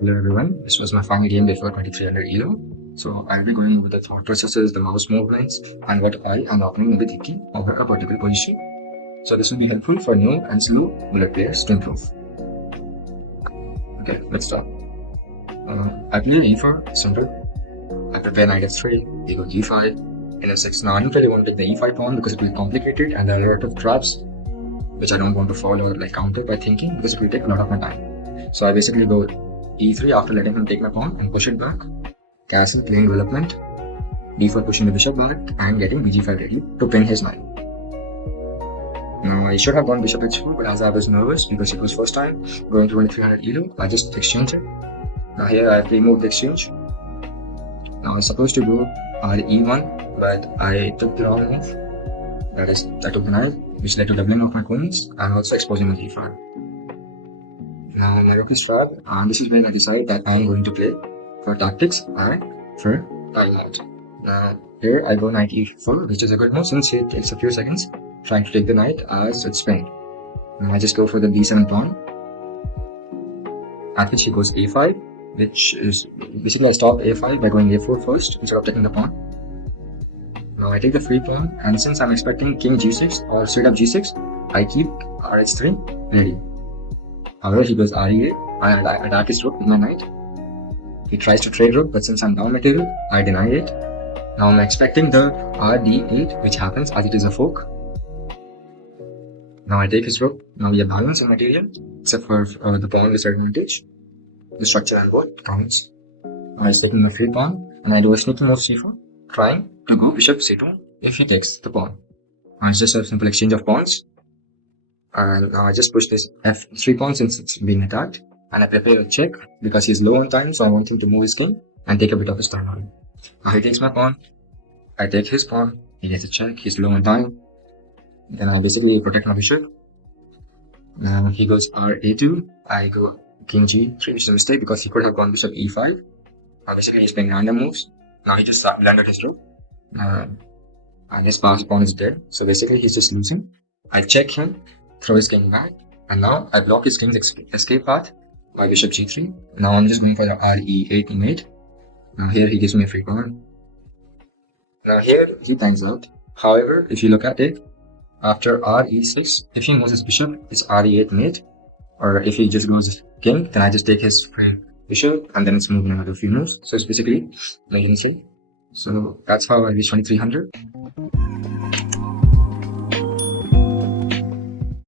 Hello everyone, this was my final game before 2300 ELO. So I'll be going over the thought processes, the mouse movements, and what I and opponent will be thinking over a particular position. So this will be helpful for new and slow bullet players to improve. Okay, let's start. I play e4, simple. I prepare knight f3, they go g5, and f6. Now I don't really want to take the e5 pawn because it will be complicated and there are a lot of traps which I don't want to follow or like counter by thinking because it will take a lot of my time. So I basically go e3 after letting him take my pawn and push it back. Castle playing development. d4 pushing the bishop back and getting bg5 ready to pin his knight. Now I should have gone bishop h4, but as I was nervous because it was first time going to 2300 ELO, I just exchanged it. Now here I have removed the exchange. Now I was supposed to go re1, but I took the wrong move. That is, I took the knight, which led to doubling of my queens and also exposing my g5. Now my rook is trapped, and this is when I decide that I am going to play for tactics and for timeout. Now here I go knight e4, which is a good move since it takes a few seconds trying to take the knight as it's pinned. Now I just go for the b7 pawn, at which he goes a5, which is basically I stop a5 by going a4 first instead of taking the pawn. Now I take the free pawn, and since I'm expecting king g6 or straight up g6, I keep rh3 ready. However, he goes re8, and I attack his rook with my knight. He tries to trade rook, but since I'm down material, I deny it. Now I'm expecting the rd8, which happens as it is a fork. Now I take his rook. Now we are balanced in material, except for the pawn disadvantage. The structure and board counts. Now he's taking the free pawn, and I do a sneaky move c4, trying to go bishop c2 if he takes the pawn. Now it's just a simple exchange of pawns. And now I just push this f3 pawn since it's been attacked, and I prepare a check because he's low on time, so I want him to move his king and take a bit of his turn on. Now he takes my pawn, I take his pawn, he gets a check, he's low on time. Then I basically protect my bishop. Now he goes ra2, I go king g3, which is a mistake because he could have gone bishop e5. Now basically he's playing random moves. Now he just landed his rook, and his passed pawn is dead, so basically he's just losing. I check him, throw his king back, and now I block his king's escape path by bishop g3. Now I'm just going for the re8 mate. Now here he gives me a free pawn. Now here he times out. However, if you look at it, after re6, if he moves his bishop, it's re8 mate. Or if he just goes king, then I just take his free bishop and then it's moving another few moves. So it's basically making safe. So that's how I reach 2300.